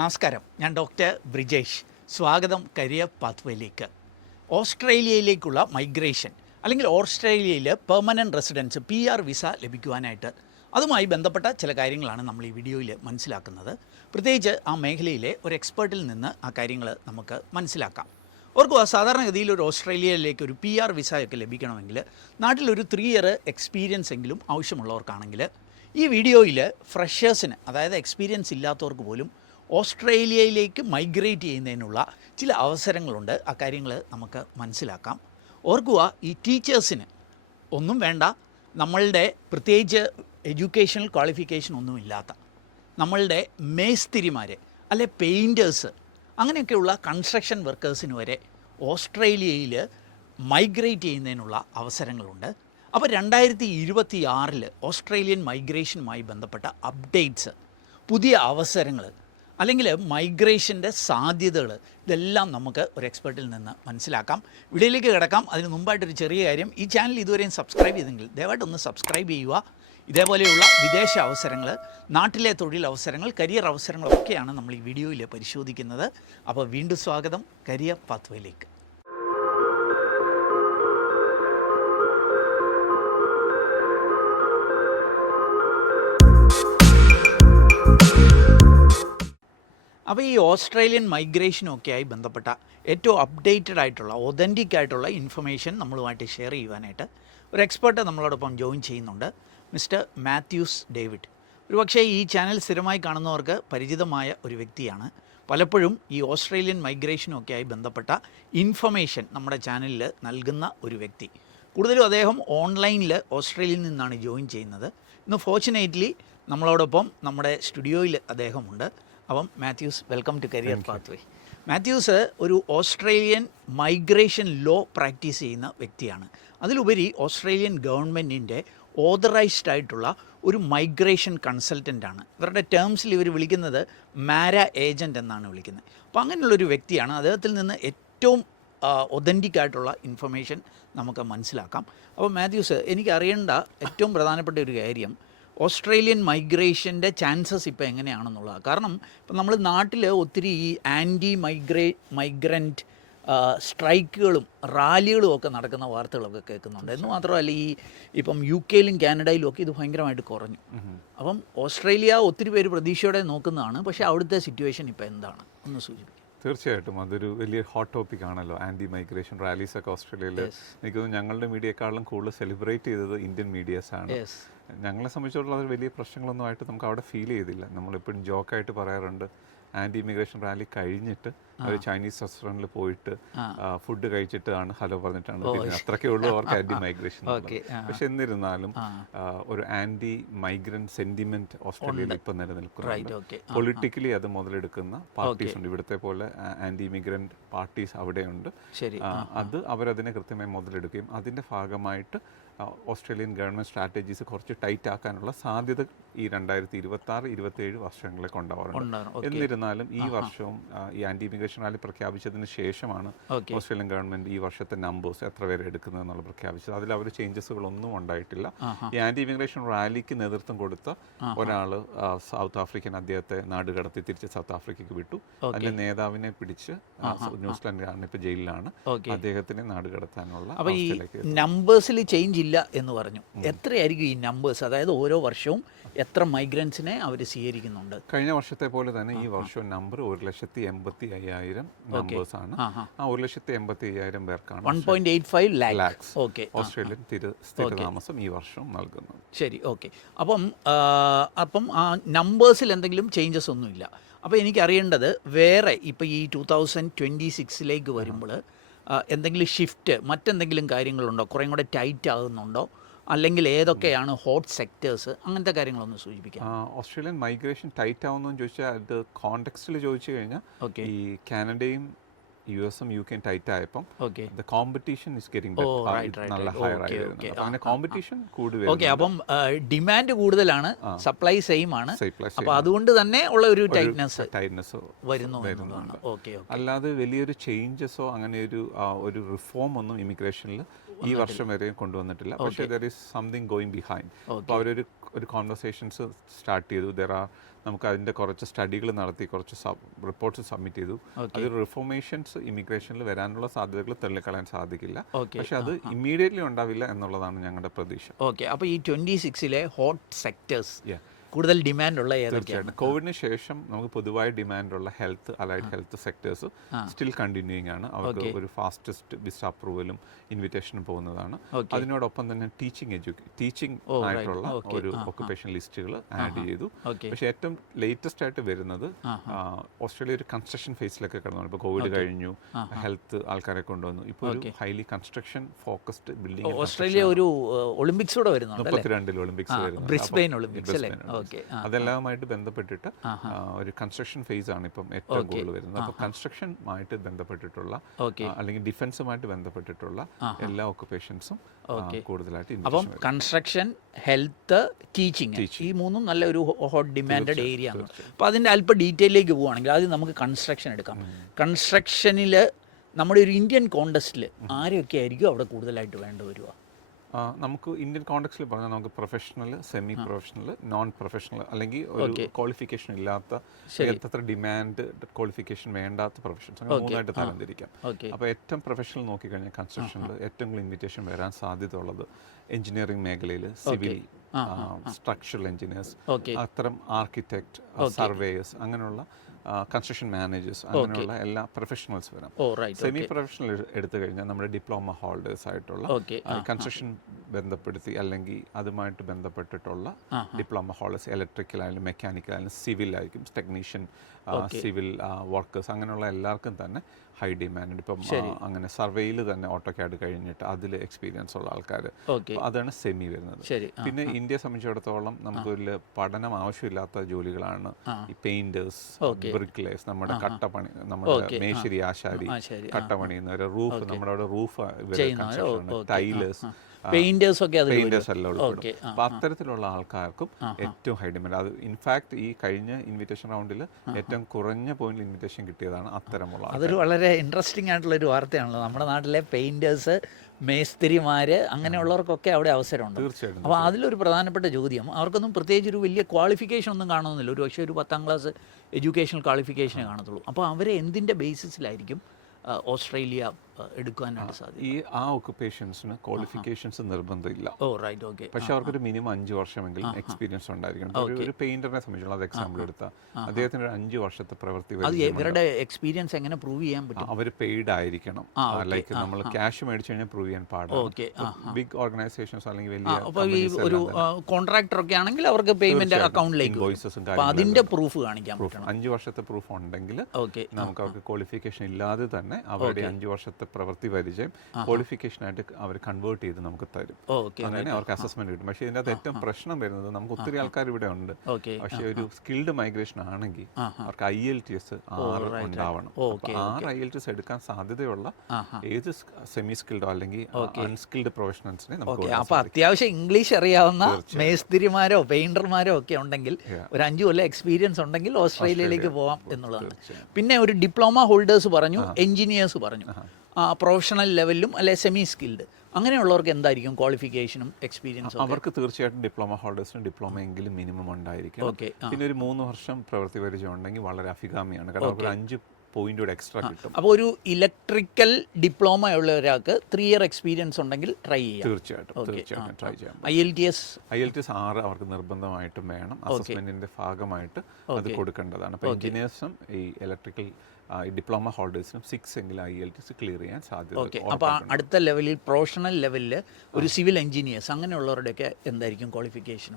നമസ്കാരം, ഞാൻ ഡോക്ടർ ബ്രിജേഷ്. സ്വാഗതം കരിയർ പാത്വേയിലേക്ക്. ഓസ്ട്രേലിയയിലേക്കുള്ള മൈഗ്രേഷൻ അല്ലെങ്കിൽ ഓസ്ട്രേലിയയിൽ പെർമനൻറ്റ് റെസിഡൻസ് PR വിസ ലഭിക്കുവാനായിട്ട് അതുമായി ബന്ധപ്പെട്ട ചില കാര്യങ്ങളാണ് നമ്മൾ ഈ വീഡിയോയിൽ മനസ്സിലാക്കുന്നത്. പ്രത്യേകിച്ച് ആ മേഖലയിലെ ഒരു എക്സ്പേർട്ടിൽ നിന്ന് ആ കാര്യങ്ങൾ നമുക്ക് മനസ്സിലാക്കാം. ഓർക്കുക, സാധാരണഗതിയിൽ ഒരു ഓസ്ട്രേലിയയിലേക്ക് ഒരു PR വിസയൊക്കെ ലഭിക്കണമെങ്കിൽ നാട്ടിലൊരു 3 ഇയർ എക്സ്പീരിയൻസ് എങ്കിലും ആവശ്യമുള്ളവർക്കാണെങ്കിൽ ഈ വീഡിയോയിൽ ഫ്രഷേഴ്സിന്, അതായത് എക്സ്പീരിയൻസ് ഇല്ലാത്തവർക്ക് പോലും ഓസ്ട്രേലിയയിലേക്ക് മൈഗ്രേറ്റ് ചെയ്യുന്നതിനുള്ള ചില അവസരങ്ങളുണ്ട്. ആ കാര്യങ്ങൾ നമുക്ക് മനസ്സിലാക്കാം. ഓർക്കുക, ഈ ടീച്ചേഴ്സിന് ഒന്നും വേണ്ട, നമ്മളുടെ പ്രത്യേകിച്ച് എഡ്യൂക്കേഷണൽ ക്വാളിഫിക്കേഷൻ ഒന്നുമില്ലാത്ത നമ്മളുടെ മേസ്തിരിമാർ അല്ലെ പെയിൻറ്റേഴ്സ്, അങ്ങനെയൊക്കെയുള്ള കൺസ്ട്രക്ഷൻ വർക്കേഴ്സിന് വരെ ഓസ്ട്രേലിയയിൽ മൈഗ്രേറ്റ് ചെയ്യുന്നതിനുള്ള അവസരങ്ങളുണ്ട്. അപ്പോൾ 2026 ഓസ്ട്രേലിയൻ മൈഗ്രേഷനുമായി ബന്ധപ്പെട്ട അപ്ഡേറ്റ്സ്, പുതിയ അവസരങ്ങൾ അല്ലെങ്കിൽ മൈഗ്രേഷൻ്റെ സാധ്യതകൾ, ഇതെല്ലാം നമുക്ക് ഒരു എക്സ്പെർട്ടിൽ നിന്ന് മനസ്സിലാക്കാം. വീഡിയോയിലേക്ക് കിടക്കാം. അതിന് മുമ്പായിട്ടൊരു ചെറിയ കാര്യം, ഈ ചാനൽ ഇതുവരെയും സബ്സ്ക്രൈബ് ചെയ്തെങ്കിൽ ദയവായിട്ടൊന്ന് സബ്സ്ക്രൈബ് ചെയ്യുക. ഇതേപോലെയുള്ള വിദേശ അവസരങ്ങൾ, നാട്ടിലെ തൊഴിൽ അവസരങ്ങൾ, കരിയർ അവസരങ്ങളൊക്കെയാണ് നമ്മൾ ഈ വീഡിയോയിൽ പരിശോധിക്കുന്നത്. അപ്പോൾ വീണ്ടും സ്വാഗതം കരിയർ പാത്വേയിലേക്ക്. അപ്പോൾ ഈ ഓസ്ട്രേലിയൻ മൈഗ്രേഷനൊക്കെയായി ബന്ധപ്പെട്ട ഏറ്റവും അപ്ഡേറ്റഡ് ആയിട്ടുള്ള, ഒതൻറ്റിക് ആയിട്ടുള്ള ഇൻഫർമേഷൻ നമ്മളുമായിട്ട് ഷെയർ ചെയ്യുവാനായിട്ട് ഒരു എക്സ്പേർട്ട് നമ്മളോടൊപ്പം ജോയിൻ ചെയ്യുന്നുണ്ട്, മിസ്റ്റർ മാത്യൂസ് ഡേവിഡ്. ഒരുപക്ഷേ ഈ ചാനൽ സ്ഥിരമായി കാണുന്നവർക്ക് പരിചിതമായ ഒരു വ്യക്തിയാണ്. പലപ്പോഴും ഈ ഓസ്ട്രേലിയൻ മൈഗ്രേഷനൊക്കെയായി ബന്ധപ്പെട്ട ഇൻഫർമേഷൻ നമ്മുടെ ചാനലിൽ നൽകുന്ന ഒരു വ്യക്തി. കൂടുതലും അദ്ദേഹം ഓൺലൈനിൽ ഓസ്ട്രേലിയയിൽ നിന്നാണ് ജോയിൻ ചെയ്യുന്നത്. ഇന്ന് ഫോർച്ചുനേറ്റ്ലി നമ്മളോടൊപ്പം നമ്മുടെ സ്റ്റുഡിയോയിൽ അദ്ദേഹമുണ്ട്. അപ്പം Mathews, welcome to career pathway. Mathews ഒരു ഓസ്ട്രേലിയൻ മൈഗ്രേഷൻ ലോ പ്രാക്ടീസ് ചെയ്യുന്ന വ്യക്തിയാണ്. അതിലുപരി ഓസ്ട്രേലിയൻ ഗവൺമെൻറ്റിൻ്റെ ഓതറൈസ്ഡ് ആയിട്ടുള്ള ഒരു മൈഗ്രേഷൻ കൺസൾട്ടൻ്റാണ്. ഇവരുടെ ടേംസിൽ ഇവർ വിളിക്കുന്നത് മാര ഏജൻറ്റ് എന്നാണ് വിളിക്കുന്നത്. അപ്പോൾ അങ്ങനെയുള്ളൊരു വ്യക്തിയാണ്. അദ്ദേഹത്തിൽ നിന്ന് ഏറ്റവും ഒതൻറ്റിക് ആയിട്ടുള്ള ഇൻഫർമേഷൻ നമുക്ക് മനസ്സിലാക്കാം. അപ്പോൾ മാത്യൂസ്, എനിക്ക് അറിയേണ്ട ഏറ്റവും പ്രധാനപ്പെട്ട ഒരു കാര്യം, ഓസ്ട്രേലിയൻ മൈഗ്രേഷൻ്റെ ചാൻസസ് ഇപ്പോൾ എങ്ങനെയാണെന്നുള്ളതാണ്. കാരണം ഇപ്പം നമ്മൾ നാട്ടിൽ ഒത്തിരി ഈ ആൻറ്റി മൈഗ്രൻറ്റ് സ്ട്രൈക്കുകളും റാലികളും ഒക്കെ നടക്കുന്ന വാർത്തകളൊക്കെ കേൾക്കുന്നുണ്ട്. എന്ന് മാത്രമല്ല, ഇപ്പം UK യിലും കാനഡയിലും ഒക്കെ ഇത് ഭയങ്കരമായിട്ട് കുറഞ്ഞു. അപ്പം ഓസ്ട്രേലിയ ഒത്തിരി പേര് പ്രതീക്ഷയോടെ നോക്കുന്നതാണ്. പക്ഷേ അവിടുത്തെ സിറ്റുവേഷൻ ഇപ്പോൾ എന്താണ് ഒന്ന് സൂചിപ്പിക്കും? തീർച്ചയായിട്ടും അതൊരു വലിയ ഹോട്ട് ടോപ്പിക് ആണല്ലോ, ആൻറ്റി മൈഗ്രേഷൻ റാലീസൊക്കെ ഓസ്ട്രേലിയയിൽ. എനിക്ക് തോന്നുന്നു ഞങ്ങളുടെ മീഡിയയെക്കാളും കൂടുതൽ സെലിബ്രേറ്റ് ചെയ്തത് ഇന്ത്യൻ മീഡിയാസാണ്. ഞങ്ങളെ സംബന്ധിച്ചിടത്തോളം അത് വലിയ പ്രശ്നങ്ങളൊന്നും ആയിട്ട് നമുക്ക് അവിടെ ഫീൽ ചെയ്തില്ല. നമ്മളെപ്പോഴും ജോക്കായിട്ട് പറയാറുണ്ട്, ആൻറ്റി ഇമിഗ്രേഷൻ റാലി കഴിഞ്ഞിട്ട് അവർ ചൈനീസ് റെസ്റ്റോറൻറ്റിൽ പോയിട്ട് ഫുഡ് കഴിച്ചിട്ടാണ് ഹലോ പറഞ്ഞിട്ടാണ് പിന്നെ അത്രയ്ക്കേ ഉള്ളൂ അവർക്ക് ആൻറ്റി മൈഗ്രേഷൻ. പക്ഷെ എന്നിരുന്നാലും ഒരു ആൻറ്റി മൈഗ്രന്റ് സെന്റിമെന്റ് ഓസ്ട്രേലിയയിൽ ഇപ്പം നിലനിൽക്കുന്നുണ്ട്. പൊളിറ്റിക്കലി അത് മുതലെടുക്കുന്ന പാർട്ടീസ് ഉണ്ട്. ഇവിടുത്തെ പോലെ ആൻറ്റി ഇമിഗ്രന്റ് പാർട്ടീസ് അവിടെയുണ്ട്. അത് അവരതിനെ കൃത്യമായി മുതലെടുക്കുകയും അതിൻ്റെ ഭാഗമായിട്ട് ഓസ്ട്രേലിയൻ ഗവൺമെൻറ് സ്ട്രാറ്റജീസ് കുറച്ച് ടൈറ്റ് ആക്കാനുള്ള സാധ്യത ഈ 2026-27 വർഷങ്ങളിലേക്ക് ഉണ്ടാവാറുണ്ട്. എന്നിരുന്നാലും ഈ വർഷവും ഈ ആൻറ്റി ഇമിഗ്രേഷൻ റാലി പ്രഖ്യാപിച്ചതിന് ശേഷമാണ് ഓസ്ട്രേലിയൻ ഗവൺമെൻറ് ഈ വർഷത്തെ നമ്പേഴ്സ് എത്ര പേര് എടുക്കുന്നത് എന്നുള്ളത് പ്രഖ്യാപിച്ചത്. അതിൽ അവർ ചേഞ്ചസുകളൊന്നും ഉണ്ടായിട്ടില്ല. ഈ ആൻറ്റി ഇമിഗ്രേഷൻ റാലിക്ക് നേതൃത്വം കൊടുത്ത ഒരാൾ സൗത്ത് ആഫ്രിക്കൻ, അദ്ദേഹത്തെ നാട് കടത്തി തിരിച്ച് സൗത്ത് ആഫ്രിക്കയ്ക്ക് വിട്ടു. അതിൻ്റെ നേതാവിനെ പിടിച്ച് ന്യൂസിലാൻഡിലാണ് ഇപ്പോൾ ജയിലിലാണ്. അദ്ദേഹത്തിനെ നാട് കടത്താനുള്ള നമ്പേഴ്സിൽ ചേഞ്ച് ഇല്ല എന്ന് പറഞ്ഞു. എത്രയായിരിക്കും ഈ നമ്പേഴ്സ്? അതായത് ഓരോ വർഷവും എത്ര മൈഗ്രൻസിനെ അവർ സ്വീകരിക്കുന്നുണ്ട്? കഴിഞ്ഞ വർഷത്തെ പോലെ തന്നെ ഈ വർഷം നമ്പർ 1,85,000 നമ്പേഴ്സ് ആണ്. ആ 1,85,000 പേർക്കാണ് 1.85 lakhs ഓസ്ട്രേലിയൻ സ്ഥിരതാമസം ഈ വർഷം നൽകുന്നത്. ശരി, ഓക്കെ. അപ്പം ആ നമ്പേഴ്സിൽ എന്തെങ്കിലും ചേഞ്ചസ് ഒന്നുമില്ല. അപ്പോൾ എനിക്കറിയേണ്ടത് വേറെ ഇപ്പോൾ ഈ 2026 വരുമ്പോൾ എന്തെങ്കിലും ഷിഫ്റ്റ്, മറ്റെന്തെങ്കിലും കാര്യങ്ങളുണ്ടോ? കുറേ കൂടെ ടൈറ്റ് ആകുന്നുണ്ടോ? അല്ലെങ്കിൽ ഏതൊക്കെയാണ് ഹോട്ട് സെക്ടേഴ്സ്? അങ്ങനത്തെ കാര്യങ്ങളൊന്ന് സൂചിപ്പിക്കാം. ഓസ്ട്രേലിയൻ മൈഗ്രേഷൻ ടൈറ്റ് ആവുന്നതെന്ന് ചോദിച്ചാൽ അത് കോണ്ടെക്സ്റ്റിൽ ചോദിച്ചു കഴിഞ്ഞാൽ ഈ കാനഡയും US-ഉം UK-യും ടൈറ്റ് ആയപ്പം കോമ്പറ്റീഷൻ ഇസ് ഗെറ്റിംഗ് നല്ല ഹയർ ആയി വരുന്നത്. അങ്ങനെ കോമ്പറ്റീഷൻ കൂടുതൽ. അപ്പം ഡിമാൻഡ് കൂടുതലാണ്, സപ്ലൈ സെയിം ആണ്. അപ്പോൾ അതുകൊണ്ട് തന്നെ ഉള്ള ഒരു ടൈറ്റ്നസ് വരുന്നുണ്ട്. അല്ലാതെ വലിയൊരു ചേഞ്ചസോ അങ്ങനെ ഒരു റിഫോം ഒന്നും ഇമിഗ്രേഷനിൽ ഈ വർഷം വരെയും കൊണ്ടുവന്നിട്ടില്ല. പക്ഷേ there is something going behind. അപ്പോൾ ഒരു കോൺവെർസേഷൻസ് സ്റ്റാർട്ട് ചെയ്തു. നമുക്ക് അതിൻ്റെ കുറച്ച് സ്റ്റഡികൾ നടത്തി, കുറച്ച് റിപ്പോർട്ട്സ് സബ്മിറ്റ് ചെയ്തു. അതൊരു റിഫോർമേഷൻസ് ഇമിഗ്രേഷനിൽ വരാനുള്ള സാധ്യതകൾ തള്ളിക്കളയാൻ സാധിക്കില്ല. പക്ഷെ അത് ഇമ്മീഡിയറ്റ്ലി ഉണ്ടാവില്ല എന്നുള്ളതാണ് ഞങ്ങളുടെ പ്രതീക്ഷ. ഓക്കെ, അപ്പോൾ ഈ 26 ഹോട്ട് സെക്ടേഴ്സ് കൂടുതൽ ഡിമാൻഡുള്ള ഏതൊക്കെയാണ്? കോവിഡിന് ശേഷം നമുക്ക് പൊതുവായി ഡിമാൻഡുള്ള health, allied health sectors still continuing ആണ്. അവർക്ക് ഒരു ഫാസ്റ്റസ്റ്റ് വിസ അപ്രൂവലും ഇൻവിറ്റേഷനും പോകുന്നതാണ്. അതിനോടൊപ്പം തന്നെ ടീച്ചിങ് ആയിട്ടുള്ള ഒരു ഒക്കുപേഷൻ ലിസ്റ്റുകൾ ആഡ് ചെയ്തു. പക്ഷേ ഏറ്റവും ലേറ്റസ്റ്റ് ആയിട്ട് വരുന്നത് ഓസ്ട്രേലിയ ഒരു കൺസ്ട്രക്ഷൻ ഫേസിലൊക്കെ കടന്നു. ഇപ്പോൾ കോവിഡ് കഴിഞ്ഞു, ഹെൽത്ത് ആൾക്കാരെ കൊണ്ടുവന്നു. ഇപ്പോൾ ഒരു highly construction focused building. Australia ഒരു ഒളിമ്പിക്സ് കൂടെ വരുന്നുണ്ട്, 32 ഒളിമ്പിക്സ് വരുന്നു. ബ്രിസ്ബെയിൻ ഒളിമ്പിക്സ് അല്ലേ? അതെല്ലാമായിട്ട് ബന്ധപ്പെട്ടിട്ട് ഒരു കൺസ്ട്രക്ഷൻ ഫേസ് ആണ് ഇപ്പം ഏറ്റവും കൂടുതൽ വരുന്നത്. അപ്പോൾ കൺസ്ട്രക്ഷനുമായിട്ട് ബന്ധപ്പെട്ടിട്ടുള്ള അല്ലെങ്കിൽ ഡിഫൻസുമായിട്ട് ബന്ധപ്പെട്ടിട്ടുള്ള എല്ലാ ഒക്കുപേഷൻസും കൂടുതലായിട്ട്. അപ്പം കൺസ്ട്രക്ഷൻ, ഹെൽത്ത്, ടീച്ചിങ്, ഈ മൂന്നും നല്ല ഒരു ഹോട്ട് ഡിമാൻഡഡ് ഏരിയ ആണ്. അപ്പോൾ അതിൻ്റെ അല്പം ഡീറ്റെയിലേക്ക് പോവുകയാണെങ്കിൽ ആദ്യം നമുക്ക് കൺസ്ട്രക്ഷൻ എടുക്കാം. കൺസ്ട്രക്ഷനിൽ നമ്മുടെ ഒരു ഇന്ത്യൻ കോണ്ടസ്റ്റിൽ ആരെയൊക്കെ ആയിരിക്കും അവിടെ കൂടുതലായിട്ട് വേണ്ടി വരിക? നമുക്ക് ഇന്ത്യൻ കോണ്ടക്സ്റ്റിൽ പറഞ്ഞാൽ നമുക്ക് professional, semi professional, non professional, അല്ലെങ്കിൽ ഒരു ക്വാളിഫിക്കേഷൻ ഇല്ലാത്ത, അത്ര ഡിമാൻഡ് ക്വാളിഫിക്കേഷൻ വേണ്ടാത്ത പ്രൊഫഷൻസ്, അങ്ങനെ മൂന്നായിട്ട് തരംതിരിക്കാം. അപ്പോൾ ഏറ്റവും പ്രൊഫഷണൽ നോക്കിക്കഴിഞ്ഞാൽ കൺസ്ട്രക്ഷനിൽ ഏറ്റവും കൂടുതൽ ഇൻവിറ്റേഷൻ വരാൻ സാധ്യത ഉള്ളത് എഞ്ചിനീയറിംഗ് മേഖലയിൽ, സിവിൽ, സ്ട്രക്ചറൽ എഞ്ചിനീയേഴ്സ്, അത്തരം ആർക്കിടെക്ട്, സർവേയേഴ്സ്, അങ്ങനെയുള്ള കൺസ്ട്രക്ഷൻ മാനേജേഴ്സ്, അങ്ങനെയുള്ള എല്ലാ പ്രൊഫഷണൽസ് വരാം. സെമി പ്രൊഫഷണൽ എടുത്തു കഴിഞ്ഞാൽ നമ്മുടെ ഡിപ്ലോമ ഹോൾഡേഴ്സ് ആയിട്ടുള്ള കൺസ്ട്രക്ഷൻ ബന്ധപ്പെടുത്തി അല്ലെങ്കിൽ അതുമായിട്ട് ബന്ധപ്പെട്ടിട്ടുള്ള ഡിപ്ലോമ ഹോൾഡേഴ്സ്, ഇലക്ട്രിക്കൽ ആയാലും മെക്കാനിക്കൽ ആയാലും സിവിൽ ആയിരിക്കും, ടെക്നീഷ്യൻ, സിവിൽ വർക്കേഴ്സ്, അങ്ങനെയുള്ള എല്ലാവർക്കും തന്നെ ഹൈ ഡിമാൻഡ്. ഇപ്പം അങ്ങനെ സർവേയിൽ തന്നെ ഓട്ടോക്യാഡ് കഴിഞ്ഞിട്ട് അതിൽ എക്സ്പീരിയൻസ് ഉള്ള ആൾക്കാർ, അതാണ് സെമി വരുന്നത്. പിന്നെ ഇന്ത്യയെ സംബന്ധിച്ചിടത്തോളം നമുക്കൊരു പഠനം ആവശ്യമില്ലാത്ത ജോലികളാണ് ഈ പെയിന്റേഴ്സ്, ബ്രിക്ലേഴ്സ്, നമ്മുടെ കട്ടപ്പണി, നമ്മുടെ മേശരി ആശാരി, കട്ടപ്പണിയുന്നവർ, റൂഫ്, നമ്മുടെ അവിടെ റൂഫ്, ടൈലേഴ്സ്, പെയിന്റേഴ്സ് ഒക്കെ എല്ലാം ഉൾപ്പെടും. അപ്പൊ അത്തരത്തിലുള്ള ആൾക്കാർക്കും ഏറ്റവും ഹൈ ഡിമാൻഡ്. അത് ഇൻഫാക്ട് ഈ കഴിഞ്ഞ ഇൻവിറ്റേഷൻ റൗണ്ടിൽ ഏറ്റവും കുറഞ്ഞ പോയിന്റിൽ ഇൻവിറ്റേഷൻ കിട്ടിയതാണ് അത്തരമുള്ള. അതൊരു വളരെ ഇൻട്രസ്റ്റിംഗ് ആയിട്ടുള്ള ഒരു വാർത്തയാണല്ലോ. നമ്മുടെ നാട്ടിലെ പെയിന്റേഴ്സ്, മേസ്തിരിമാര്, അങ്ങനെയുള്ളവർക്കൊക്കെ അവിടെ അവസരമുണ്ട്. തീർച്ചയായിട്ടും. അപ്പോൾ അതിലൊരു പ്രധാനപ്പെട്ട ചോദ്യം, അവർക്കൊന്നും പ്രത്യേകിച്ച് ഒരു വലിയ ക്വാളിഫിക്കേഷൻ ഒന്നും കാണുന്നില്ല. ഒരു പക്ഷേ ഒരു 10ാം ക്ലാസ് എഡ്യൂക്കേഷണൽ ക്വാളിഫിക്കേഷനെ കാണത്തുള്ളൂ. അപ്പോൾ അവരെ എന്തിൻ്റെ ബേസിസിലായിരിക്കും ഓസ്ട്രേലിയ എടുക്കാനായിട്ട് സാധിക്കും? ഈ ഒക്കുപേഷൻസിന് ക്വാളിഫിക്കേഷൻസ് നിർബന്ധമില്ല. ഓക്കെ. പക്ഷെ അവർക്കൊരു മിനിമം 5 വർഷമെങ്കിലും എക്സ്പീരിയൻസ് ഉണ്ടായിരിക്കണം. ഒരു പെയിന്ററിനെ സംബന്ധിച്ചുള്ള അത് എക്സാമ്പിൾ എടുത്താൽ അദ്ദേഹത്തിന് ഒരു 5 വർഷത്തെ പ്രവൃത്തി. ഇവരുടെ എക്സ്പീരിയൻസ് എങ്ങനെ പ്രൂവ് ചെയ്യാൻ പറ്റും? അവർ പെയ്ഡ് ആയിരിക്കണം. ലൈക്ക് നമ്മൾ ക്യാഷ് മേടിച്ചു കഴിഞ്ഞാൽ പ്രൂവ് ചെയ്യാൻ പാടില്ല. ബിഗ് ഓർഗനൈസേഷൻസ് അല്ലെങ്കിൽ വലിയ ഒരു കോൺട്രാക്ടർ ഒക്കെ ആണെങ്കിൽ അവർക്ക് പേയ്മെന്റ് അക്കൗണ്ടിലേക്ക് അതിന്റെ പ്രൂഫ് കാണിക്കാൻ പറ്റും. 5 വർഷത്തെ പ്രൂഫ് ഉണ്ടെങ്കിൽ നമുക്ക് അവർക്ക് ക്വാളിഫിക്കേഷൻ ഇല്ലാതെ തന്നെ അവരുടെ 5 വർഷത്തെ പ്രവൃത്തി പരിചയം ക്വാളിഫിക്കേഷനായിട്ട് അവർ കൺവേർട്ട് ചെയ്ത് നമുക്ക് തരും. അങ്ങനെ അവർക്ക് അസസ്മെന്റ് കിട്ടും. പക്ഷേ ഇതിൻ്റെ അകത്ത് ഏറ്റവും പ്രശ്നം വരുന്നത്, നമുക്ക് ഒത്തിരി ആൾക്കാർ ഇവിടെ ഉണ്ട്, പക്ഷേ ഒരു സ്കിൽഡ് മൈഗ്രേഷൻ ആണെങ്കിൽ അവർക്ക് IELTS 6 ഉണ്ടാവണം. 6 IELTS എടുക്കാൻ സാധ്യതയുള്ള ഏത് സെമി സ്കിൽഡോ അല്ലെങ്കിൽ അൺസ്കിൽഡ് പ്രൊഫഷണൽസിനെ നമുക്ക്. അപ്പൊ അത്യാവശ്യം ഇംഗ്ലീഷ് അറിയാവുന്ന മേസ്തിരിമാരോ പെയിന്റർമാരോ ഒക്കെ ഉണ്ടെങ്കിൽ, ഒരു 5 കൊല്ലം എക്സ്പീരിയൻസ് ഉണ്ടെങ്കിൽ ഓസ്ട്രേലിയയിലേക്ക് പോവാം എന്നുള്ളതാണ്. പിന്നെ ഒരു ഡിപ്ലോമ ഹോൾഡേഴ്സ് പറഞ്ഞു, എഞ്ചിനീയേഴ്സ് പറഞ്ഞു, പ്രൊഫഷണൽ ലെവലിലും അല്ലെ സെമി സ്കിൽഡ്, അങ്ങനെയുള്ളവർക്ക് എന്തായിരിക്കും ക്വാളിഫിക്കേഷനും എക്സ്പീരിയൻസും? അവർക്ക് തീർച്ചയായിട്ടും ഡിപ്ലോമ ഹോൾഡേഴ്സിന് ഡിപ്ലോമ എങ്കിലും മിനിമം ഉണ്ടായിരിക്കും. പിന്നെ ഒരു 3 വർഷം പ്രവൃത്തി പരിചയം ഉണ്ടെങ്കിൽ വളരെ അഭികാമ്യമാണ്. കാരണം അവർക്ക് 5 പോയിന്റ് എക്സ്ട്രാ കിട്ടും. അപ്പോൾ ഒരു ഇലക്ട്രിക്കൽ ഡിപ്ലോമ ഉള്ള ഒരാൾക്ക് 3 ഇയർ എക്സ്പീരിയൻസ് ഉണ്ടെങ്കിൽ ട്രൈ ചെയ്യാം. തീർച്ചയായിട്ടും ട്രൈ ചെയ്യാം. IELTS 6 അവർക്ക് നിർബന്ധമായിട്ടും വേണം. അസസ്മെന്റിന്റെ ഭാഗമായിട്ട് അത് കൊടുക്കേണ്ടതാണ്. അപ്പോൾ എഞ്ചിനീയേഴ്സും ഈ ഇലക്ട്രിക്കൽ ഡിപ്ലോമ ഹോൾഡേഴ്സിനും 6 എങ്കിലും IELTS ക്ലിയർ ചെയ്യാൻ സാധ്യത. അപ്പോൾ അടുത്ത ലെവലിൽ പ്രൊഫഷണൽ ലെവലിൽ ഒരു സിവിൽ എഞ്ചിനീയേഴ്സ് അങ്ങനെയുള്ളവരുടെയൊക്കെ എന്തായിരിക്കും ക്വാളിഫിക്കേഷൻ?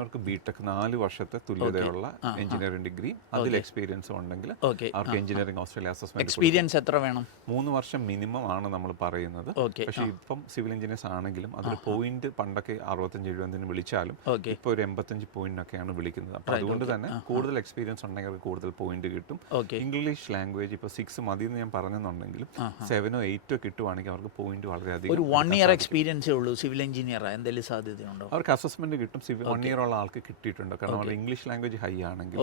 അവർക്ക് BTech 4 വർഷത്തെ തുല്യതയുള്ള എഞ്ചിനീയറിംഗ് ഡിഗ്രി, അതിൽ എക്സ്പീരിയൻസ് ഉണ്ടെങ്കിൽ അവർക്ക് എഞ്ചിനീയറിംഗ് ഓസ്ട്രേലിയ അസസ്മെന്റ്. എക്സ്പീരിയൻസ് എത്ര വേണം? 3 വർഷം മിനിമം ആണ് നമ്മൾ പറയുന്നത്. പക്ഷേ ഇപ്പം സിവിൽ എഞ്ചിനീയേഴ്സ് ആണെങ്കിലും അതിൽ പോയിന്റ് പണ്ടൊക്കെ 65-70 വിളിച്ചാലും ഇപ്പോൾ ഒരു 85 പോയിന്റിനൊക്കെയാണ് വിളിക്കുന്നത്. അപ്പോൾ അതുകൊണ്ട് തന്നെ കൂടുതൽ എക്സ്പീരിയൻസ് ഉണ്ടെങ്കിൽ അത് കൂടുതൽ പോയിന്റ് കിട്ടും. ഇംഗ്ലീഷ് ലാംഗ്വേജ് ഇപ്പോൾ 6 മതി എന്ന് ഞാൻ പറഞ്ഞെന്നുണ്ടെങ്കിലും 7 or 8 കിട്ടുവാണെങ്കിൽ അവർക്ക് പോയിന്റ് വളരെയധികം. ഒരു 1 ഇയർ എക്സ്പീരിയൻസേ ഉള്ളൂ സിവിൽ എഞ്ചിനീയർ, എന്തെങ്കിലും സാധ്യതയുണ്ടോ? അവർക്ക് അസസ്മെന്റ് കിട്ടും. 1 ഇയർ ഉള്ള ആൾക്ക് കിട്ടിയിട്ടുണ്ട്. കാരണം അവർ ഇംഗ്ലീഷ് ലാംഗ്വേജ് ഹൈ ആണെങ്കിൽ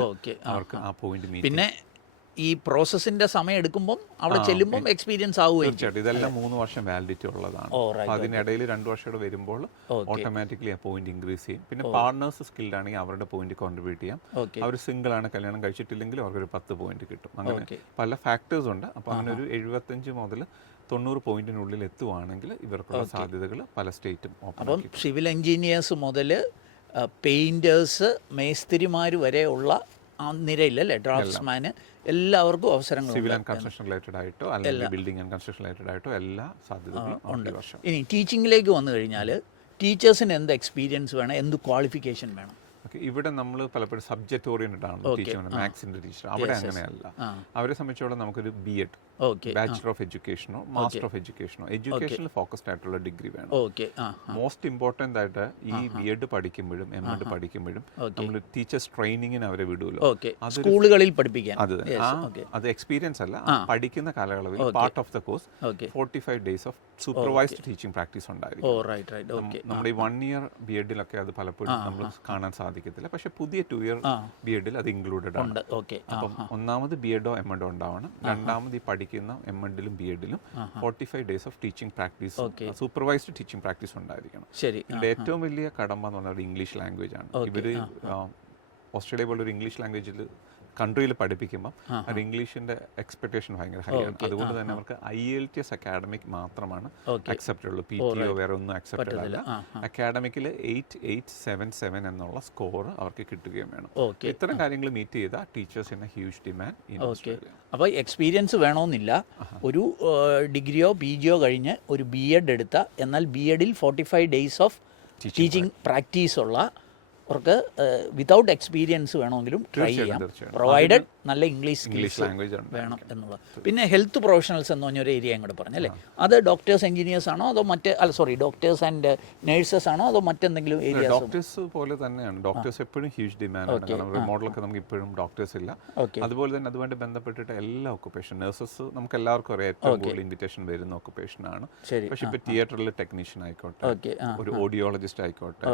അവർക്ക് ആ പോയിന്റ്. പിന്നെ ഈ പ്രോസസ്സിന്റെ സമയം എടുക്കുമ്പോൾ അവിടെ ചെല്ലുമ്പോൾ എക്സ്പീരിയൻസ് ആവുകയും തീർച്ചയായിട്ടും ഇതെല്ലാം 3 വർഷം വാലിഡിറ്റി ഉള്ളതാണ്. അപ്പോൾ അതിനിടയിൽ 2 വർഷം കൂടെ വരുമ്പോൾ ഓട്ടോമാറ്റിക്കലി ആ പോയിന്റ് ഇൻക്രീസ് ചെയ്യും. പിന്നെ പാർട്ട്നേഴ്സ് സ്കിൽഡ് ആണെങ്കിൽ അവരുടെ പോയിന്റ് കോൺട്രിബ്യൂട്ട് ചെയ്യാം. അവർ സിംഗിൾ ആണ്, കല്യാണം കഴിച്ചിട്ടില്ലെങ്കിൽ അവർക്കൊരു 10 പോയിന്റ് കിട്ടും. അങ്ങനെ പല ഫാക്ടേഴ്സ് ഉണ്ട്. അപ്പോൾ അങ്ങനെ ഒരു 75 മുതൽ 90 പോയിന്റിനുള്ളിൽ എത്തുവാണെങ്കിൽ ഇവർക്കുള്ള സാധ്യതകൾ പല സ്റ്റേറ്റും ഓപ്പൺ. അപ്പം സിവിൽ എഞ്ചിനീയേഴ്സ് മുതൽ പെയിൻറ്റേഴ്സ്, മേസ്തിരിമാർ വരെ ഉള്ള ആ നിരയിലല്ലേ ഡ്രാഫ്റ്റ്സ്മാന് എല്ലാവർക്കും അവസരങ്ങൾ സിവിൽ ആൻഡ് കൺസ്ട്രക്ഷൻ റിലേറ്റഡ് ആയിട്ടോ അല്ലെങ്കിൽ ബിൽഡിംഗ് ആൻഡ് കൺസ്ട്രക്ഷൻ റിലേറ്റഡ് ആയിട്ടോ എല്ലാ സാധ്യതകളും ഉണ്ട്. വർഷം ഇനി ടീച്ചിങ്ങിലേക്ക് വന്നു കഴിഞ്ഞാൽ ടീച്ചേഴ്സിന് എന്ത് എക്സ്പീരിയൻസ് വേണം, എന്ത് ക്വാളിഫിക്കേഷൻ വേണം? ഇവിടെ നമ്മൾ പലപ്പോഴും സബ്ജക്ട് ഓറിയന്റഡ് ആണ് ടീച്ചർ, മാത്സിന്റെ ടീച്ചർ. അവിടെ അങ്ങനെയല്ല. അവരെ സംബന്ധിച്ചോളം നമുക്കൊരു BEd, ബാച്ചിലർ ഓഫ് എഡ്യൂക്കേഷനോ മാസ്റ്റർ ഓഫ് എഡ്യൂക്കേഷനോ, എഡ്യൂക്കേഷനിൽ ഫോക്കസ്ഡ് ആയിട്ടുള്ള ഡിഗ്രി വേണം. മോസ്റ്റ് ഇമ്പോർട്ടൻ്റ് ആയിട്ട് ഈ BEd പഠിക്കുമ്പോഴും MEd പഠിക്കുമ്പോഴും നമ്മൾ ടീച്ചേഴ്സ് ട്രെയിനിങ്ങിന് അവരെ വിടുമല്ലോ, സ്കൂളുകളിൽ പഠിപ്പിക്കാൻ. അത് എക്സ്പീരിയൻസ് അല്ല, പഠിക്കുന്ന കാലയളവിൽ part of the course 45 days of supervised teaching practice ഉണ്ടായിരിക്കും. നമ്മുടെ ഈ 1 year BEdലൊക്കെ അത് പലപ്പോഴും നമ്മൾ കാണാൻ സാധിക്കത്തില്ല. പക്ഷെ പുതിയ 2 year BEdൽ അത് ഇൻക്ലൂഡഡ് ആണ്. അപ്പം ഒന്നാമത് BEdോ MEdോ ഉണ്ടാവണം. രണ്ടാമത് ഈ പഠിക്കുന്ന MEdലും BEdലും 45 days of teaching practice, supervised teaching practice ഉണ്ടായിരിക്കണം. ഇതിന്റെ ഏറ്റവും വലിയ കടമ്പ എന്ന് പറഞ്ഞാൽ ഇംഗ്ലീഷ് ലാംഗ്വേജ് ആണ്. ഇവര് ഓസ്ട്രേലിയ പോലൊരു ഇംഗ്ലീഷ് ലാംഗ്വേജിൽ കൺട്രിയിൽ പഠിപ്പിക്കുമ്പോൾ അത് ഇംഗ്ലീഷിന്റെ എക്സ്പെക്ടേഷൻ ഭയങ്കര ഹൈ ആണ്. അതുകൊണ്ട് തന്നെ അവർക്ക് IELTS അക്കാഡമിക് മാത്രമാണ് അക്സെപ്റ്റ് ഉള്ളൂ. PTO വേറെ ഒന്നും അക്സെപ്റ്റഡ് അല്ല. അക്കാഡമിക്കിൽ 8877 എന്നുള്ള സ്കോർ അവർക്ക് കിട്ടുകയും വേണം. ഇത്തരം കാര്യങ്ങൾ മീറ്റ് ചെയ്ത teachers in huge demand in Australia. അപ്പോൾ എക്സ്പീരിയൻസ് വേണമെന്നില്ല, ഒരു ഡിഗ്രിയോ PGയോ കഴിഞ്ഞ് ഒരു BEd എടുത്ത, എന്നാൽ BEdൽ 45 days ഓഫ് ടീച്ചിങ് പ്രാക്ടീസ് ഉള്ള അവർക്ക് വിതൗട്ട് എക്സ്പീരിയൻസ് വേണമെങ്കിലും ട്രൈ ചെയ്യാം, പ്രൊവൈഡഡ് നല്ല ഇംഗ്ലീഷ് ലാംഗ്വേജ് വേണം എന്നുള്ളത്. പിന്നെ ഹെൽത്ത് പ്രൊഫഷണൽസ് എന്ന് പറഞ്ഞൊരു ഏരിയയും കൂടെ പറഞ്ഞല്ലേ, അത് ഡോക്ടേഴ്സ്, എഞ്ചിനീയേഴ്സ് ആണോ അതോ ഡോക്ടേഴ്സ് ആൻഡ് നേഴ്സസ് ആണോ അതോ മറ്റെന്തെങ്കിലും ഏരിയ? ഡോക്ടേഴ്സ് പോലെ തന്നെയാണ്. ഡോക്ടേഴ്സ് എപ്പോഴും ഹ്യൂജ് ഡിമാൻഡാണ്. കാരണം റിമോട്ടിലൊക്കെ നമുക്ക് ഇപ്പോഴും ഡോക്ടേഴ്സ് ഇല്ല. അതുപോലെ തന്നെ അതുമായിട്ട് ബന്ധപ്പെട്ടിട്ട് എല്ലാ ഒക്കുപേഷൻ, നഴ്സസ് നമുക്ക് എല്ലാവർക്കും അറിയാം ഏറ്റവും കൂടുതൽ ഇൻവിറ്റേഷൻ വരുന്ന ഒക്കുപേഷനാണ്. പക്ഷെ ഇപ്പൊ തിയേറ്ററിൽ ടെക്നീഷ്യൻ ആയിക്കോട്ടെ, ഒരു ഓഡിയോളജിസ്റ്റ് ആയിക്കോട്ടെ,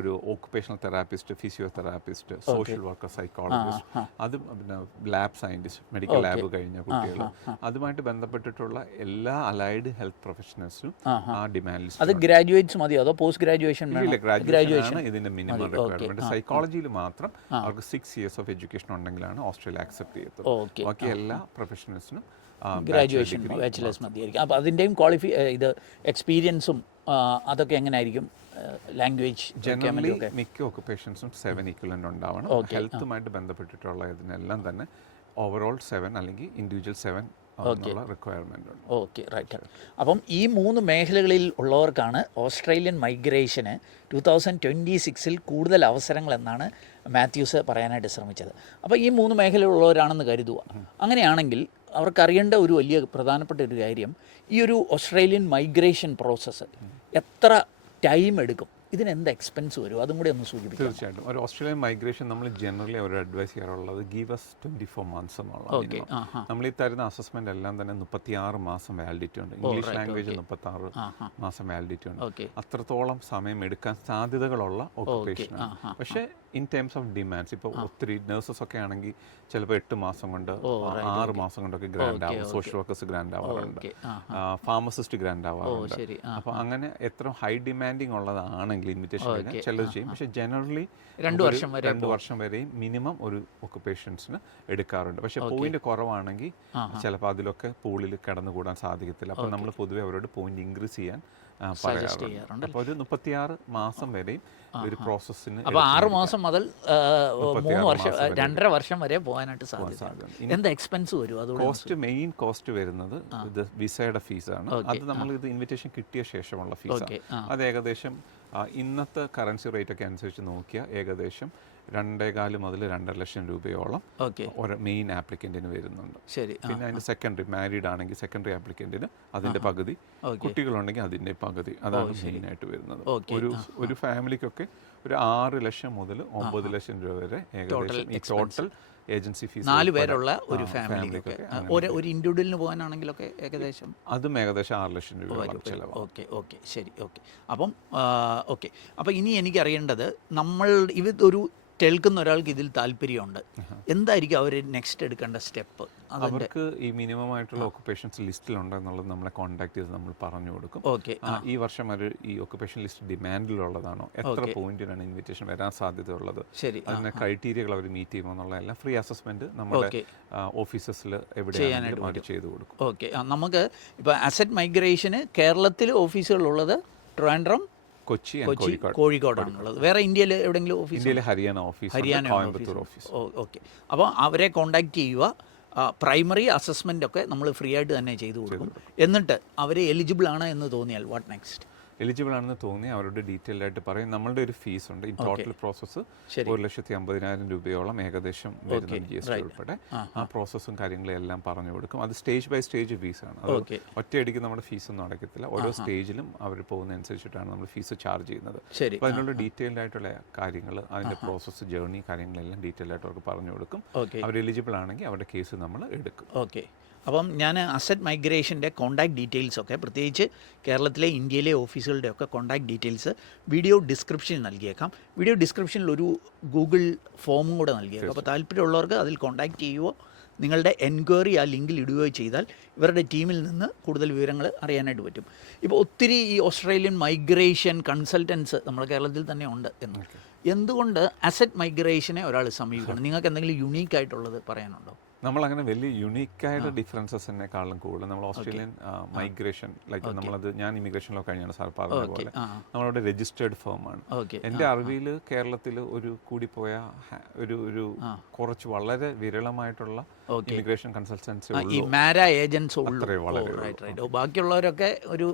ഒരു occupational therapist, physiotherapist, social worker, psychologist, അത് പിന്നെ ലാബ് സയന്റിസ്റ്റ്, മെഡിക്കൽ ലാബ് കഴിഞ്ഞ കുട്ടികൾ, അതുമായിട്ട് ബന്ധപ്പെട്ടിട്ടുള്ള എല്ലാ അലൈഡ് ഹെൽത്ത് പ്രൊഫഷണൽസും ആ ഡിമാൻഡ് ലിസ്റ്റ്. അത് ഗ്രാജുവേറ്റ്സ് മതിയോ അതോ പോസ്റ്റ് ഗ്രാജുവേഷൻ? ഗ്രാജുവേഷൻ ആണ് ഇതിന്റെ മിനിമം റിക്വയർമെന്റ്. സൈക്കോളജിയിൽ മാത്രം അവർക്ക് 6 years ഓഫ് എഡ്യൂക്കേഷൻ ഉണ്ടെങ്കിലാണ് ഓസ്ട്രേലിയ അക്സെപ്റ്റ് ചെയ്യത്തുള്ളൂ. ബാക്കി എല്ലാ പ്രൊഫഷണൽസിനും ഗ്രാജുവേഷൻ, ബാച്ചിലേഴ്സ് മതിയായിരിക്കും. അപ്പോൾ അതിൻ്റെയും ഇത് എക്സ്പീരിയൻസും അതൊക്കെ എങ്ങനെയായിരിക്കും? ലാംഗ്വേജ് ജനറലി മിക്ക ഒക്കുപേഷൻസും 7 equivalent ഉണ്ടാവണം. ഹെൽത്തുമായിട്ട് ബന്ധപ്പെട്ടിട്ടുള്ള ഇതിനെല്ലാം തന്നെ ഓവറോൾ 7 അല്ലെങ്കിൽ ഇൻഡിവിജ്വൽ 7 റിക്വയർമെന്റ് ഉണ്ട്. Okay, right. അപ്പം ഈ 3 മേഖലകളിൽ ഉള്ളവർക്കാണ് ഓസ്ട്രേലിയൻ മൈഗ്രേഷന് 2026 കൂടുതൽ അവസരങ്ങൾ എന്നാണ് മാത്യൂസ് പറയാനായിട്ട് ശ്രമിച്ചത്. അപ്പോൾ ഈ 3 മേഖലയിലുള്ളവരാണെന്ന് കരുതുക. അങ്ങനെയാണെങ്കിൽ അവർക്കറിയേണ്ട ഒരു വലിയ പ്രധാനപ്പെട്ട ഒരു കാര്യം, ഈ ഒരു ഓസ്ട്രേലിയൻ മൈഗ്രേഷൻ പ്രോസസ്സ് എത്ര ടൈം എടുക്കും, ഇതിന് എന്ത് എക്സ്പെൻസ് വരും, അതും കൂടി ഒന്ന് സൂചിപ്പിക്കും. തീർച്ചയായിട്ടും ഒരു ഓസ്ട്രേലിയൻ മൈഗ്രേഷൻ നമ്മൾ ജനറലി അവർ അഡ്വൈസ് ചെയ്യാറുള്ളത് ഗീവ് us 24 months എന്നുള്ളത്. നമ്മൾ ഈ തരുന്ന അസസ്മെന്റ് എല്ലാം തന്നെ 36 മാസം വാലിഡിറ്റി ഉണ്ട്. ഇംഗ്ലീഷ് ലാംഗ്വേജ് 36 മാസം വാലിഡിറ്റി ഉണ്ട്. അത്രത്തോളം സമയം എടുക്കാൻ സാധ്യതകളുള്ള ഓക്കുപേഷനാണ്. പക്ഷേ ഇൻ ടേംസ് ഓഫ് ഡിമാൻഡ്സ്, ഇപ്പോൾ ഒത്തിരി നഴ്സസ് ഒക്കെ ആണെങ്കിൽ ചിലപ്പോൾ 8 മാസം കൊണ്ട് 6 മാസം കൊണ്ടൊക്കെ ഗ്രാൻഡ് ആവും. സോഷ്യൽ വർക്കേഴ്സ് ഗ്രാൻഡ് ആവാറുണ്ട്, ഫാർമസിസ്റ്റ് ഗ്രാൻഡ് ആവാറുണ്ട്. അപ്പോൾ അങ്ങനെ എത്ര ഹൈ ഡിമാൻഡിങ് ഉള്ളതാണെങ്കിൽ ഇൻവിറ്റേഷൻ ചിലത് ചെയ്യും. പക്ഷേ ജനറലി 2 വർഷം വരെയും മിനിമം ഒരു ഒക്കുപേഷൻസിന് എടുക്കാറുണ്ട്. പക്ഷെ പോയിന്റ് കുറവാണെങ്കിൽ ചിലപ്പോൾ അതിലൊക്കെ പൂളിൽ കടന്നുകൂടാൻ സാധിക്കത്തില്ല. അപ്പോൾ നമ്മൾ പൊതുവെ അവരോട് പോയിന്റ് ഇൻക്രീസ് ചെയ്യാൻ പറയാറുണ്ട്. അപ്പോൾ ഒരു 36 മാസം വരെയും ഒരു പ്രോസസ്സിന്, അപ്പോൾ 6 മാസം മുതൽ 3 വർഷം 2.5 വർഷം വരെ പോകാനായിട്ട് സാധിക്കും. എന്താ എക്സ്പെൻസ് വരും? അതുകൊണ്ട് മെയിൻ കോസ്റ്റ് വരുന്നത് ഇത് വിസയുടെ ഫീസാണ്. അത് നമ്മൾ ഇത് ഇൻവിറ്റേഷൻ കിട്ടിയ ശേഷമുള്ള ഫീസാണ്. അത് ഏകദേശം ഇന്നത്തെ കറൻസി റേറ്റ് ഒക്കെ അനുസരിച്ച് നോക്കിയാൽ ഏകദേശം 2.25 മുതൽ 2.5 ലക്ഷം രൂപയോളം ഒരു മെയിൻ ആപ്ലിക്കന്റിന് വരുന്നുണ്ട്. പിന്നെ അതിന്റെ സെക്കൻഡറി, മാരീഡ് ആണെങ്കിൽ സെക്കൻഡറി ആപ്ലിക്കന്റിന് അതിന്റെ പകുതി, കുട്ടികളുണ്ടെങ്കിൽ അതിന്റെ പകുതി, അതാണ് മെയിൻ ആയിട്ട് വരുന്നത്. ഒരു ഫാമിലിക്കൊക്കെ ഒരു 6 ലക്ഷം മുതൽ 9 ലക്ഷം രൂപ വരെ ഏകദേശം ഈ ടോട്ടൽ ഏജൻസി ഫീസ് 4 പേരുള്ള ഒരു ഫാമിലിക്കൊക്കെ, ഒരു ഇൻഡിവിജ്വലിന് പോകാനാണെങ്കിലൊക്കെ ഏകദേശം അതും ഏകദേശം 6 ലക്ഷം രൂപ ചിലവ്. ഓക്കെ, ശരി. അപ്പം ഇനി എനിക്കറിയേണ്ടത്, നമ്മൾ ഇതൊരു കേൾക്കുന്ന ഒരാൾക്ക് ഇതിൽ താല്പര്യമുണ്ട്, എന്തായിരിക്കും അവർ നെക്സ്റ്റ് എടുക്കേണ്ട സ്റ്റെപ്പ്? അവർക്ക് ഈ മിനിമം ആയിട്ടുള്ള ഒക്കുപേഷൻസ് ലിസ്റ്റിലുണ്ടെന്നുള്ളത് നമ്മളെ കോൺടാക്ട് ചെയ്ത് നമ്മൾ പറഞ്ഞു കൊടുക്കും. ഓക്കെ, ഈ വർഷം ഒരു ഈ ഒക്കുപേഷൻ ലിസ്റ്റ് ഡിമാൻഡിലുള്ളതാണോ, എത്ര പോയിന്റിനാണ് ഇൻവിറ്റേഷൻ വരാൻ സാധ്യതയുള്ളത്, ശരി, അതിന് ക്രൈറ്റീരിയകൾ അവർ മീറ്റ് ചെയ്യുമോ എന്നുള്ളതെല്ലാം ഫ്രീ അസസ്മെന്റ് നമ്മുടെ ഓഫീസസിൽ എവിടെയാണെങ്കിലും അവർ ചെയ്തു കൊടുക്കും. ഓക്കെ, നമുക്ക് ഇപ്പോൾ അസറ്റ് മൈഗ്രേഷന് കേരളത്തിൽ ഓഫീസുകളുള്ളത് ട്രിവാൻഡ്രം, കൊച്ചി, കോഴിക്കോടാണുള്ളത്. വേറെ ഇന്ത്യയിൽ എവിടെയെങ്കിലും ഓഫീസ്? ഇന്ത്യയിൽ Haryana office, Coimbatore office. Okay, അപ്പോൾ അവരെ കോൺടാക്ട് ചെയ്യുക. പ്രൈമറി അസസ്മെൻ്റ് ഒക്കെ നമ്മൾ ഫ്രീ ആയിട്ട് തന്നെ ചെയ്തു കൊടുക്കും. എന്നിട്ട് അവർ എലിജിബിൾ ആണ് എന്ന് തോന്നിയാൽ വാട്ട് നെക്സ്റ്റ്? എലിജിബിൾ ആണെന്ന് തോന്നി അവരോട് ഡീറ്റെയിൽ ആയിട്ട് പറയും. നമ്മളുടെ ഒരു ഫീസ് ഉണ്ട്. ഈ ടോട്ടൽ പ്രോസസ്സ് 1,50,000 രൂപയോളം ഏകദേശം വരുന്ന GST ഉൾപ്പെടെ. ആ പ്രോസസ്സും കാര്യങ്ങളും എല്ലാം പറഞ്ഞു കൊടുക്കും. അത് സ്റ്റേജ് ബൈ സ്റ്റേജ് ഫീസാണ്. അത് ഒറ്റയടിക്ക് നമ്മുടെ ഫീസൊന്നും അടയ്ക്കത്തില്ല. ഓരോ സ്റ്റേജിലും അവർ പോകുന്നതനുസരിച്ചിട്ടാണ് നമ്മൾ ഫീസ് ചാർജ് ചെയ്യുന്നത്. അപ്പോൾ അതിനുള്ള ഡീറ്റെയിൽഡ് ആയിട്ടുള്ള കാര്യങ്ങൾ, അതിൻ്റെ പ്രോസസ്സ്, ജേർണി, കാര്യങ്ങളെല്ലാം ഡീറ്റെയിൽ ആയിട്ട് അവർക്ക് പറഞ്ഞു കൊടുക്കും. അവർ എലിജിബിൾ ആണെങ്കിൽ അവരുടെ കേസ് നമ്മൾ എടുക്കും. ഓക്കെ, അപ്പം ഞാൻ അസറ്റ് മൈഗ്രേഷൻ്റെ കോൺടാക്ട് ഡീറ്റെയിൽസ് ഒക്കെ, പ്രത്യേകിച്ച് കേരളത്തിലെ, ഇന്ത്യയിലെ ഓഫീസുകളുടെ ഒക്കെ കോൺടാക്ട് ഡീറ്റെയിൽസ് വീഡിയോ ഡിസ്ക്രിപ്ഷനിൽ നൽകിയേക്കാം. വീഡിയോ ഡിസ്ക്രിപ്ഷനിൽ ഒരു ഗൂഗിൾ ഫോമും കൂടെ നൽകിയേക്കാം. അപ്പോൾ താല്പര്യമുള്ളവർക്ക് അതിൽ കോൺടാക്ട് ചെയ്യുകയോ നിങ്ങളുടെ എൻക്വയറി ആ ലിങ്കിൽ ഇടുകയോ ചെയ്താൽ ഇവരുടെ ടീമിൽ നിന്ന് കൂടുതൽ വിവരങ്ങൾ അറിയാനായിട്ട് പറ്റും. ഇപ്പോൾ ഒത്തിരി ഈ ഓസ്ട്രേലിയൻ മൈഗ്രേഷൻ കൺസൾട്ടൻസ് നമ്മുടെ കേരളത്തിൽ തന്നെ ഉണ്ട് എന്ന്. എന്തുകൊണ്ട് അസറ്റ് മൈഗ്രേഷനെ ഒരാൾ സമീപിക്കണം? നിങ്ങൾക്ക് എന്തെങ്കിലും യുണീക്കായിട്ടുള്ളത് പറയാനുണ്ടോ? നമ്മളങ്ങനെ വലിയ യുണീക്കായിട്ട് ഡിഫറൻസസിനെക്കാളും കൂടുതൽ നമ്മൾ ഓസ്ട്രേലിയൻ മൈഗ്രേഷൻ, ലൈക്ക് നമ്മളത്, ഞാൻ ഇമിഗ്രേഷനിലോ കഴിഞ്ഞാണ് സാർ പറഞ്ഞ പോലെ നമ്മളവിടെ രജിസ്റ്റേർഡ് ഫേമാണ്. എൻ്റെ അറിവിൽ കേരളത്തിൽ ഒരു കൂടിപ്പോയ ഒരു കുറച്ച് വളരെ വിരളമായിട്ടുള്ള ഇമിഗ്രേഷൻ കൺസൾട്ടൻസി, ബാക്കിയുള്ളവരൊക്കെ ഒരു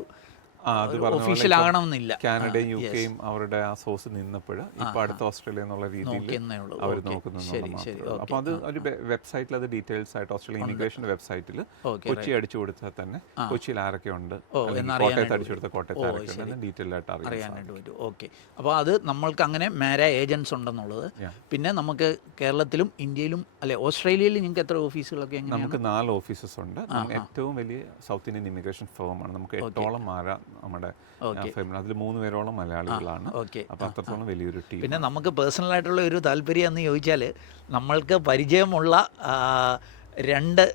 ഓഫീഷ്യലാകണമെന്നില്ല. കാനഡയും യുകെയും അവരുടെ ആ സോഴ്സ് നിന്നപ്പോൾ ഇപ്പോൾ അടുത്ത ഓസ്ട്രേലിയ എന്നുള്ള രീതിയിൽ അവർ നോക്കുന്നു. അപ്പോൾ അത് ഒരു വെബ്സൈറ്റിൽ അത് ഡീറ്റെയിൽസ് ആയിട്ട്, ഓസ്ട്രേലിയ ഇമിഗ്രേഷന്റെ വെബ്സൈറ്റിൽ കൊച്ചി അടിച്ചു കൊടുത്താൽ തന്നെ കൊച്ചിയിൽ ആരൊക്കെ ഉണ്ട്, കോട്ടയത്ത് അടിച്ചു കൊടുത്ത കോട്ടയത്ത് ആരൊക്കെ ഉണ്ട്, ഡീറ്റെയിൽ ആയിട്ട് അറിയാനായിട്ട് പറ്റും. ഓക്കെ, അപ്പോൾ അത് നമ്മൾക്ക് അങ്ങനെ മാരാ ഏജൻസ് ഉണ്ടെന്നുള്ളത്. പിന്നെ നമുക്ക് കേരളത്തിലും ഇന്ത്യയിലും, അല്ലെ ഓസ്ട്രേലിയയിൽ നിങ്ങൾക്ക് എത്ര ഓഫീസുകളൊക്കെ? നമുക്ക് 4 ഓഫീസസ് ഉണ്ട്. ഏറ്റവും വലിയ സൗത്ത് ഇന്ത്യൻ ഇമിഗ്രേഷൻ ഫേമാണ്. നമുക്ക് 8ഓളം മാരാ നമ്മുടെ അതിൽ 3 പേരോളം മലയാളികളാണ്. അപ്പോൾ അത്രത്തോളം വലിയൊരു ടീം. പിന്നെ നമുക്ക് പേഴ്സണലായിട്ടുള്ള ഒരു താല്പര്യം എന്ന് ചോദിച്ചാൽ, നമ്മൾക്ക് പരിചയമുള്ള 2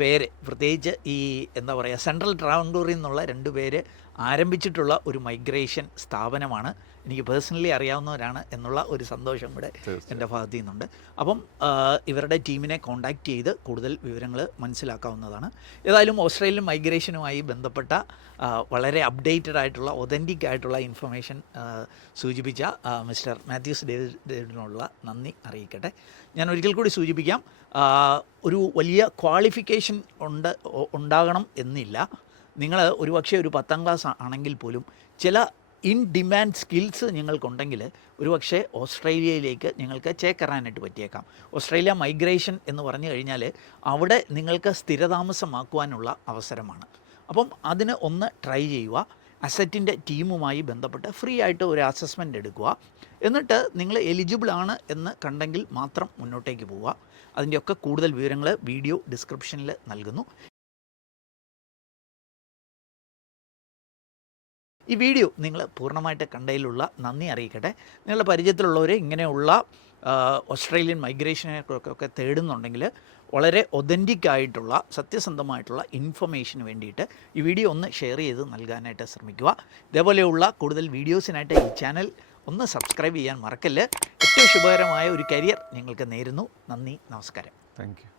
പേര്, പ്രത്യേകിച്ച് ഈ എന്താ പറയുക, സെൻട്രൽ ട്രാവൻകൂറിൽ നിന്നുള്ള 2 പേര് ആരംഭിച്ചിട്ടുള്ള ഒരു മൈഗ്രേഷൻ സ്ഥാപനമാണ്. എനിക്ക് പേഴ്സണലി അറിയാവുന്നവരാണ് എന്നുള്ള ഒരു സന്തോഷം കൂടെ എൻ്റെ ഭാഗത്തു നിന്നുണ്ട്. അപ്പം ഇവരുടെ ടീമിനെ കോൺടാക്റ്റ് ചെയ്ത് കൂടുതൽ വിവരങ്ങൾ മനസ്സിലാക്കാവുന്നതാണ്. ഏതായാലും ഓസ്ട്രേലിയൻ മൈഗ്രേഷനുമായി ബന്ധപ്പെട്ട വളരെ അപ്ഡേറ്റഡ് ആയിട്ടുള്ള, ഒതൻറ്റിക് ആയിട്ടുള്ള ഇൻഫർമേഷൻ സൂചിപ്പിച്ച മിസ്റ്റർ മാത്യൂസ് ഡേവിഡിനുള്ള നന്ദി അറിയിക്കട്ടെ. ഞാൻ ഒരിക്കൽ കൂടി സൂചിപ്പിക്കാം, ഒരു വലിയ ക്വാളിഫിക്കേഷൻ ഉണ്ടാകണം എന്നില്ല. നിങ്ങൾ ഒരുപക്ഷെ ഒരു 10ാം ക്ലാസ് ആണെങ്കിൽ പോലും ചില ഇൻ ഡിമാൻഡ് സ്കിൽസ് നിങ്ങൾക്കുണ്ടെങ്കിൽ ഒരുപക്ഷെ ഓസ്ട്രേലിയയിലേക്ക് നിങ്ങൾക്ക് ചേക്കേറാനായിട്ട് പറ്റിയേക്കാം. ഓസ്ട്രേലിയ മൈഗ്രേഷൻ എന്ന് പറഞ്ഞു കഴിഞ്ഞാൽ അവിടെ നിങ്ങൾക്ക് സ്ഥിരതാമസമാക്കുവാനുള്ള അവസരമാണ്. അപ്പം അതിന് ഒന്ന് ട്രൈ ചെയ്യുക. അസറ്റിൻ്റെ ടീമുമായി ബന്ധപ്പെട്ട് ഫ്രീ ആയിട്ട് ഒരു അസസ്മെൻ്റ് എടുക്കുക. എന്നിട്ട് നിങ്ങൾ എലിജിബിൾ ആണ് എന്ന് കണ്ടെങ്കിൽ മാത്രം മുന്നോട്ടേക്ക് പോവുക. അതിൻ്റെയൊക്കെ കൂടുതൽ വിവരങ്ങൾ വീഡിയോ ഡിസ്ക്രിപ്ഷനിൽ നൽകുന്നു. ഈ വീഡിയോ നിങ്ങൾ പൂർണ്ണമായിട്ട് കണ്ടതിലുള്ള നന്ദി അറിയിക്കട്ടെ. നിങ്ങളുടെ പരിചയത്തിലുള്ളവർ ഇങ്ങനെയുള്ള ഓസ്ട്രേലിയൻ മൈഗ്രേഷനെയൊക്കെ തേടുന്നുണ്ടെങ്കിൽ വളരെ ഒതൻറ്റിക് ആയിട്ടുള്ള, സത്യസന്ധമായിട്ടുള്ള ഇൻഫർമേഷന് വേണ്ടിയിട്ട് ഈ വീഡിയോ ഒന്ന് ഷെയർ ചെയ്ത് നൽകാനായിട്ട് ശ്രമിക്കുക. ഇതേപോലെയുള്ള കൂടുതൽ വീഡിയോസിനായിട്ട് ഈ ചാനൽ ഒന്ന് സബ്സ്ക്രൈബ് ചെയ്യാൻ മറക്കല്ല്. ഏറ്റവും ശുഭകരമായ ഒരു കരിയർ നിങ്ങൾക്ക് നേരുന്നു. നന്ദി, നമസ്കാരം. Thank you.